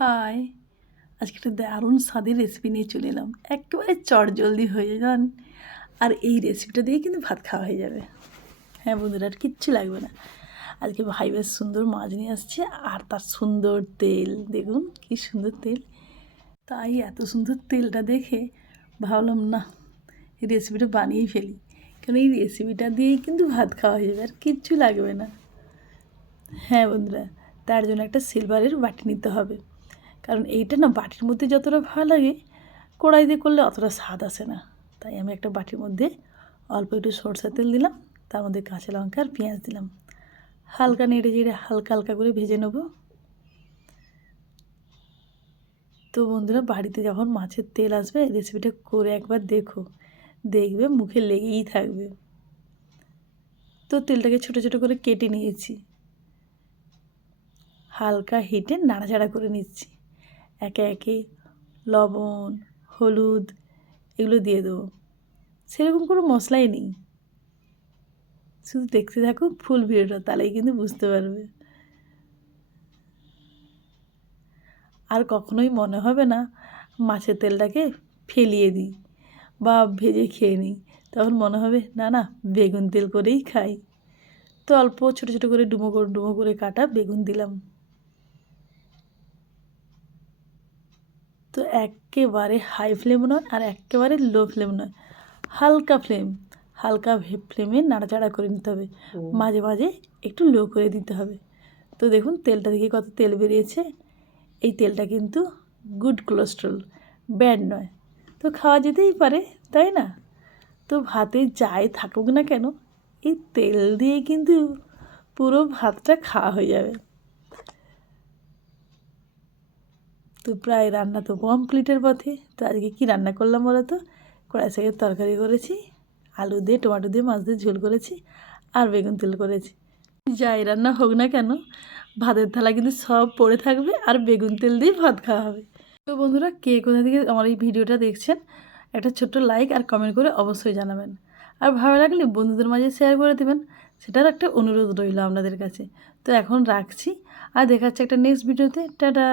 High, আজকে একটা দারুণ স্বাদের রেসিপি নিয়ে চলে এলাম। একেবারে চটজলদি হয়ে যায় জান। আর এই রেসিপিটা দিয়ে কিন্তু ভাত খাওয়া হয়ে যাবে। হ্যাঁ বন্ধুরা, আর কিচ্ছু লাগবে না। আজকে ভাই বেশ সুন্দর মাছ নিয়ে আসছে, আর তার সুন্দর তেল দেখুন, কি সুন্দর তেল। তাই এত সুন্দর তেলটা দেখে ভাবলাম না, এই রেসিপিটা বানিয়েই ফেলি। কারণ এই রেসিপিটা দিয়েই কিন্তু ভাত খাওয়া হয়ে যাবে, আর কিচ্ছু লাগবে না। হ্যাঁ বন্ধুরা, তার জন্য একটা সিলভারের বাটি নিতে হবে। কারণ এইটা না বাটির মধ্যে যতটা ভালো লাগে, কড়াইতে করলে অতটা স্বাদ আসে না। তাই আমি একটা বাটির মধ্যে অল্প একটু সরষের তেল দিলাম, তার মধ্যে কাঁচা লঙ্কা আর পেঁয়াজ দিলাম। হালকা নেড়ে চেড়ে হালকা হালকা করে ভেজে নেব। তো বন্ধুরা, বাড়িতে যখন মাছের তেল আসবে রেসিপিটা করে একবার দেখো, দেখবে মুখে লেগেই থাকবে। তো তেলটাকে ছোটো ছোটো করে কেটে নিয়েছি, হালকা হিটে নাড়াচাড়া করে নিচ্ছি। একে একে লবণ, হলুদ এগুলো দিয়ে দেবো। সেরকম কোনো মশলাই নেই, শুধু দেখতে থাকো ফুল ভিডিওটা, তাহলেই কিন্তু বুঝতে পারবে। আর কখনোই মনে হবে না মাছের তেলটাকে ফেলিয়ে দিই বা ভেজে খেয়ে নিই। তখন মনে হবে না না, বেগুন তেল করেই খাই। তো অল্প ছোটো ছোটো করে ডুমো করে কাটা বেগুন দিলাম। তো একেবারে হাই ফ্লেম নয় আর একেবারে লো ফ্লেম নয়, হালকা ফ্লেমে নাড়াচাড়া করে নিতে হবে। মাঝে মাঝে একটু লো করে দিতে হবে। তো দেখুন তেলটা দেখে কত তেল বেরিয়েছে। এই তেলটা কিন্তু গুড কোলেস্ট্রল, ব্যাড নয়। তো খাওয়া যেতেই পারে, তাই না? তো ভাতে যাই থাকুক না কেন, এই তেল দিয়ে কিন্তু পুরো ভাতটা খাওয়া হয়ে যাবে। তো প্রায় রান্না তো কমপ্লিটের পথে। তো আজকে কী রান্না করলাম বলো তো? কড়াই শাকের তরকারি করেছি, আলু দিয়ে টমেটো দিয়ে মাছ দিয়ে ঝোল করেছি, আর বেগুন তেল করেছি। যাই রান্না হোক না কেন, ভাতের থালা কিন্তু সব পড়ে থাকবে, আর বেগুন তেল দিয়ে ভাত খাওয়া হবে। তো বন্ধুরা, কে কোথা থেকে আমার এই ভিডিওটা দেখছেন, একটা ছোট্ট লাইক আর কমেন্ট করে অবশ্যই জানাবেন। আর ভালো লাগলে বন্ধুদের মাঝে শেয়ার করে দেবেন, সেটার একটা অনুরোধ রইল আপনাদের কাছে। তো এখন রাখছি, আর দেখাচ্ছি একটা নেক্সট ভিডিওতে। টাটা।